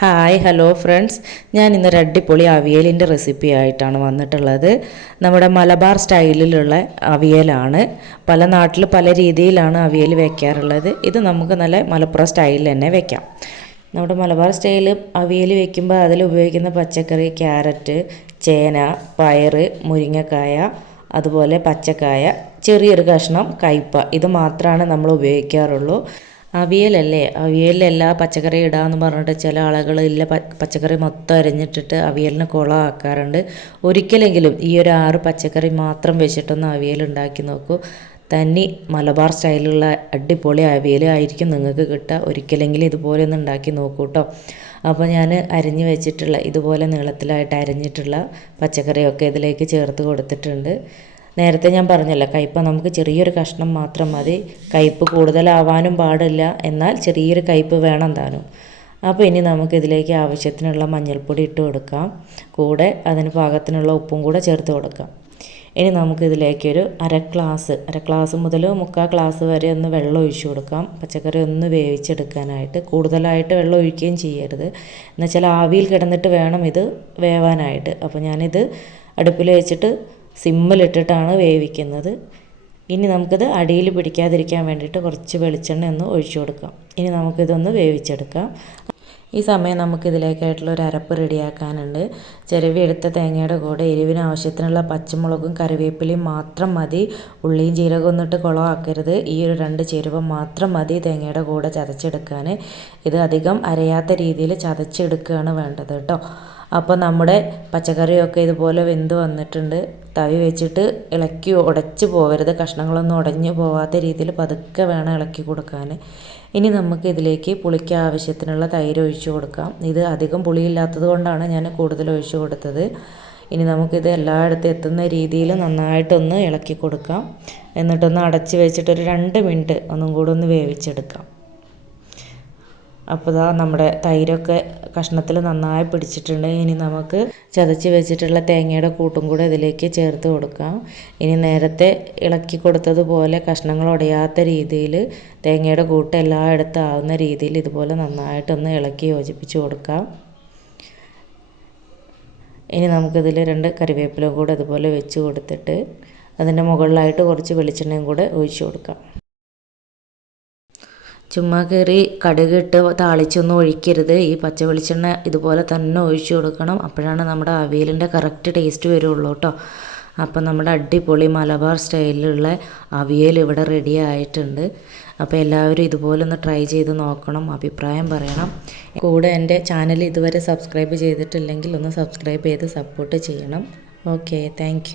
Hi hello friends, ഞാൻ ഇന്നൊരു അടിപൊളി അവിയലിൻ്റെ റെസിപ്പി ആയിട്ടാണ് വന്നിട്ടുള്ളത്. നമ്മുടെ മലബാർ സ്റ്റൈലിലുള്ള അവിയലാണ്. പല നാട്ടിൽ പല രീതിയിലാണ് അവിയൽ വെക്കാറുള്ളത്. ഇത് നമുക്ക് നല്ല മലപ്പുറം സ്റ്റൈലിൽ തന്നെ വെക്കാം. നമ്മുടെ മലബാർ സ്റ്റൈൽ അവിയൽ വെക്കുമ്പോൾ അതിൽ ഉപയോഗിക്കുന്ന പച്ചക്കറി ക്യാരറ്റ്, ചേന, പയറ്, മുരിങ്ങക്കായ, അതുപോലെ പച്ചക്കായ, ചെറിയൊരു കഷ്ണം കയ്പ, ഇത് മാത്രമാണ് നമ്മൾ ഉപയോഗിക്കാറുള്ളൂ. അവിയലല്ലേ, അവിയലിൽ എല്ലാ പച്ചക്കറി ഇടാമെന്ന് പറഞ്ഞിട്ട് ചില ആളുകൾ ഇല്ല പച്ചക്കറി മൊത്തം അരിഞ്ഞിട്ടിട്ട് അവിയലിന് കുളമാക്കാറുണ്ട്. ഒരിക്കലെങ്കിലും ഈ ഒരു 6 പച്ചക്കറി മാത്രം വെച്ചിട്ടൊന്ന് അവിയൽ ഉണ്ടാക്കി നോക്കൂ. തനി മലബാർ സ്റ്റൈലുള്ള അടിപൊളി അവിയൽ ആയിരിക്കും നിങ്ങൾക്ക് കിട്ടുക. ഒരിക്കലെങ്കിലും ഇതുപോലെ ഒന്ന് ഉണ്ടാക്കി നോക്കൂ കേട്ടോ. അപ്പോൾ ഞാൻ അരിഞ്ഞ് വെച്ചിട്ടുള്ള ഇതുപോലെ നീളത്തിലായിട്ട് അരിഞ്ഞിട്ടുള്ള പച്ചക്കറിയൊക്കെ ഇതിലേക്ക് ചേർത്ത് കൊടുത്തിട്ടുണ്ട്. നേരത്തെ ഞാൻ പറഞ്ഞല്ലോ, കയ്പ നമുക്ക് ചെറിയൊരു കഷ്ണം മാത്രം മതി. കയ്പ് കൂടുതലാവാനും പാടില്ല, എന്നാൽ ചെറിയൊരു കയ്പ് വേണം താനും. അപ്പോൾ ഇനി നമുക്കിതിലേക്ക് ആവശ്യത്തിനുള്ള മഞ്ഞൾപ്പൊടി ഇട്ട് കൊടുക്കാം. കൂടെ അതിന് പാകത്തിനുള്ള ഉപ്പും കൂടെ ചേർത്ത് കൊടുക്കാം. ഇനി നമുക്കിതിലേക്കൊരു അര ഗ്ലാസ് മുതൽ 3/4 ഗ്ലാസ് വരെ ഒന്ന് വെള്ളം ഒഴിച്ചു കൊടുക്കാം. പച്ചക്കറി ഒന്ന് വേവിച്ചെടുക്കാനായിട്ട്. കൂടുതലായിട്ട് വെള്ളം ഒഴിക്കുകയും ചെയ്യരുത്, എന്നുവെച്ചാൽ ആവിയിൽ കിടന്നിട്ട് വേണം ഇത് വേവാനായിട്ട്. അപ്പോൾ ഞാനിത് അടുപ്പിൽ വെച്ചിട്ട് സിമ്മിലിട്ടിട്ടാണ് വേവിക്കുന്നത്. ഇനി നമുക്കിത് അടിയിൽ പിടിക്കാതിരിക്കാൻ വേണ്ടിയിട്ട് കുറച്ച് വെളിച്ചെണ്ണ ഒന്ന് ഒഴിച്ചു കൊടുക്കാം. ഇനി നമുക്കിതൊന്ന് വേവിച്ചെടുക്കാം. ഈ സമയം നമുക്കിതിലേക്കായിട്ടുള്ള ഒരു അരപ്പ് റെഡിയാക്കാനുണ്ട്. ചിരവി എടുത്ത തേങ്ങയുടെ കൂടെ എരിവിന് ആവശ്യത്തിനുള്ള പച്ചമുളകും കറിവേപ്പിലയും മാത്രം മതി. ഉള്ളിയും ജീരകം ഒന്നിട്ട് കുളമാക്കരുത്. ഈ ഒരു 2 ചേരുവ മാത്രം മതി തേങ്ങയുടെ കൂടെ ചതച്ചെടുക്കാൻ. ഇത് അധികം അരയാത്ത രീതിയിൽ ചതച്ചെടുക്കുകയാണ് വേണ്ടത് കേട്ടോ. അപ്പോൾ നമ്മുടെ പച്ചക്കറിയൊക്കെ ഇതുപോലെ വെന്ത് വന്നിട്ടുണ്ട്. തവി വെച്ചിട്ട് ഇളക്കി ഉടച്ച് പോകരുത്. കഷ്ണങ്ങളൊന്നും ഉടഞ്ഞു പോവാത്ത രീതിയിൽ പതുക്കെ വേണം ഇളക്കി കൊടുക്കാൻ. ഇനി നമുക്ക് ഇതിലേക്ക് പുളിക്ക് ആവശ്യത്തിനുള്ള തൈര് ഒഴിച്ചു കൊടുക്കാം. ഇത് അധികം പുളിയില്ലാത്തത് കൊണ്ടാണ് ഞാൻ കൂടുതൽ ഒഴിച്ചു കൊടുത്തത്. ഇനി നമുക്കിത് എല്ലായിടത്തും എത്തുന്ന രീതിയിൽ നന്നായിട്ടൊന്ന് ഇളക്കി കൊടുക്കാം. എന്നിട്ടൊന്ന് അടച്ച് വെച്ചിട്ടൊരു 2 മിനിറ്റ് ഒന്നും കൂടെ ഒന്ന് വേവിച്ചെടുക്കാം. അപ്പോൾ നമ്മുടെ തൈരൊക്കെ കഷ്ണത്തിൽ നന്നായി പിടിച്ചിട്ടുണ്ട്. ഇനി നമുക്ക് ചതച്ച് വെച്ചിട്ടുള്ള തേങ്ങയുടെ കൂട്ടും കൂടെ ഇതിലേക്ക് ചേർത്ത് കൊടുക്കാം. ഇനി നേരത്തെ ഇളക്കി കൊടുത്തതുപോലെ കഷ്ണങ്ങൾ ഉടയാത്ത രീതിയിൽ തേങ്ങയുടെ കൂട്ട് എല്ലായിടത്തും ആവുന്ന രീതിയിൽ ഇതുപോലെ നന്നായിട്ടൊന്ന് ഇളക്കി യോജിപ്പിച്ച് കൊടുക്കാം. ഇനി നമുക്കിതിൽ 2 കറിവേപ്പില കൂടെ അതുപോലെ വെച്ച് കൊടുത്തിട്ട് അതിൻ്റെ മുകളിലായിട്ട് കുറച്ച് വെളിച്ചെണ്ണയും കൂടെ ഒഴിച്ചു കൊടുക്കാം. ചുമ്മാ കയറി കടുകിട്ട് താളിച്ചൊന്നും ഒഴിക്കരുത്. ഈ പച്ച വെളിച്ചെണ്ണ ഇതുപോലെ തന്നെ ഒഴിച്ചു കൊടുക്കണം. അപ്പോഴാണ് നമ്മുടെ അവിയലിൻ്റെ കറക്റ്റ് ടേസ്റ്റ് വരുള്ളൂ കേട്ടോ. അപ്പോൾ നമ്മുടെ അടിപൊളി മലബാർ സ്റ്റൈലിലുള്ള അവിയൽ ഇവിടെ റെഡി ആയിട്ടുണ്ട്. അപ്പോൾ എല്ലാവരും ഇതുപോലെ ഒന്ന് ട്രൈ ചെയ്ത് നോക്കണം, അഭിപ്രായം പറയണം. കൂടെ എൻ്റെ ചാനൽ ഇതുവരെ സബ്സ്ക്രൈബ് ചെയ്തിട്ടില്ലെങ്കിൽ ഒന്ന് സബ്സ്ക്രൈബ് ചെയ്ത് സപ്പോർട്ട് ചെയ്യണം. Okay, thank